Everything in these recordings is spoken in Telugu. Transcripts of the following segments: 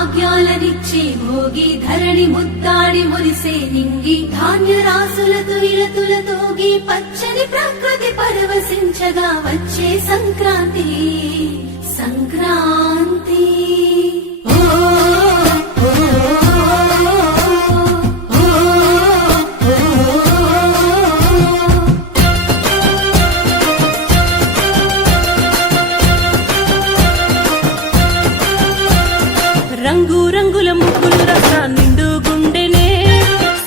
భాగ్యాలనిచ్చే భోగి ధరణి ముద్దాడి మురిసే నింగి ధాన్య రాసులతో ఇలతులతోగి పచ్చని ప్రకృతి పరవశించగా వచ్చే సంక్రాంతి సంక్రాంతి రంగు రంగుల ముగ్గులు రస నిండు గుండెనే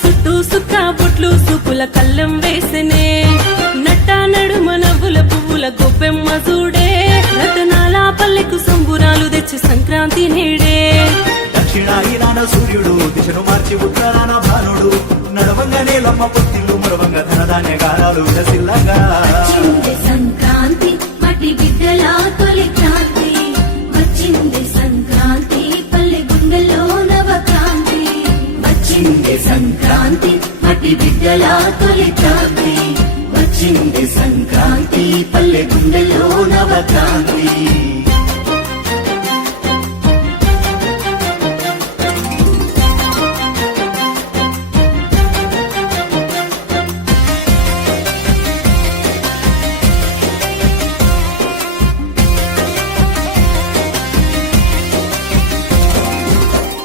చుట్టూ సుక్క బుట్లు సుకుల కళ్ళం వేసనే నట్ట నడుమ నవ్వుల పువ్వుల గొప్పెమ్మ చూడే రతనాల పల్లెకు సంబురాలు తెచ్చి సంక్రాంతి నేడే దక్షిణాయినాన సూర్యుడు దిశను మార్చి ఉత్తరాన భానుడు నడవంగానే లమ్మ పొత్తిల్లు మరవంగ ధనధాన్య గారాలు విలసిల్లగా వచ్చింది సంక్రాంతి మట్టి బిడ్డల తొలి క్రాంతి వచ్చింది సంక్రాంతి పల్లె గుండెల్లో నవక్రాంతి వచ్చింది సంక్రాంతి మట్టి బిడ్డల తొలి క్రాంతి వచ్చింది సంక్రాంతి పల్లె గుండెల్లో నవక్రాంతి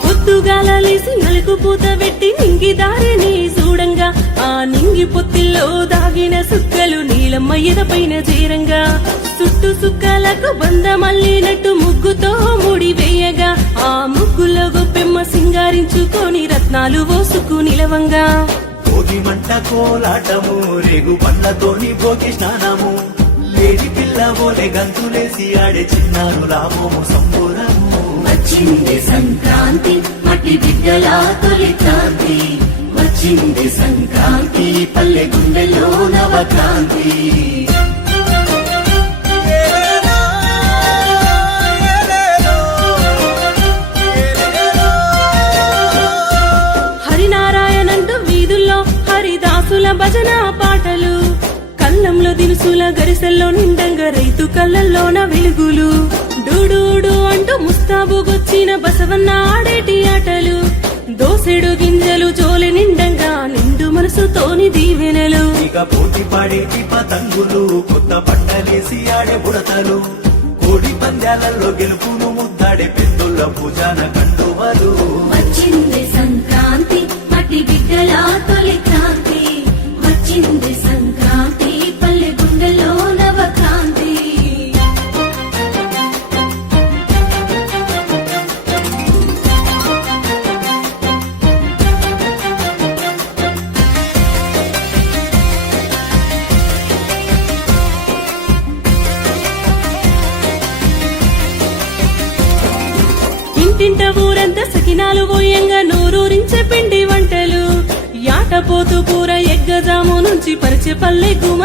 పొద్దుగాలేసి నలుగు పూత పెట్టి నింగి దారిని చూడంగా ఆ నింగి పొత్తిల్లో దాగిన సుక్కలు నీలమ్మ ఎదపైన చేరంగా చుట్టూ సుక్కలకు బంద మల్లినట్టు ముగ్గుతో ముడి వేయగా ఆ ముగ్గులో గొప్పెమ్మ సింగారించుకొని రత్నాలు పోసుకు నిలవంగా భోగి మంట కోలాటము రేగు పండ్లతోని భోగి స్నానము లేడి పిల్ల బోలే గంతులేసి ఆడే చిన్నారు లాభము సంబురము వచ్చింది సంక్రాంతి మట్టి బిడ్డల తొలి క్రాంతి వచ్చింది సంక్రాంతి పల్లె గుండెల్లో నవక్రాంతి హరినారాయణంటూ వీధుల్లో హరిదాసుల భజన పాటలు కళ్ళంలో దినుసుల గరిసెల్లో నిండంగా రైతు కళ్ళల్లోన వెలుగులు డూడూడు అంటూ ముస్తాబుగొచ్చిన బసవన్న ఆడేటి ఆటలు దోసెడు గింజలు జోలె నిండంగా నిండు మనసుతోని దీవెనలు ఇక పోటీ పాడేటి పతంగులు కొత్త బట్టలేసి ఆడే బుడతలు కోడి పందాలలో గెలుపును ముద్దాడే పెద్దోళ్ళ పూజాన కండువలు వచ్చింది సంక్రాంతి మట్టి బిడ్డల తొలి క్రాంతి వచ్చింది సంక్రాంతి పల్లె గుండెల్లో నవక్రాంతి ఇంటింట ఊరంతా సకినాలు పోయంగా నోరూరించే పిండి వంటలు యాటపోతు కూర ఎగ్గజాము నుంచి పరిచే పల్లె గుమ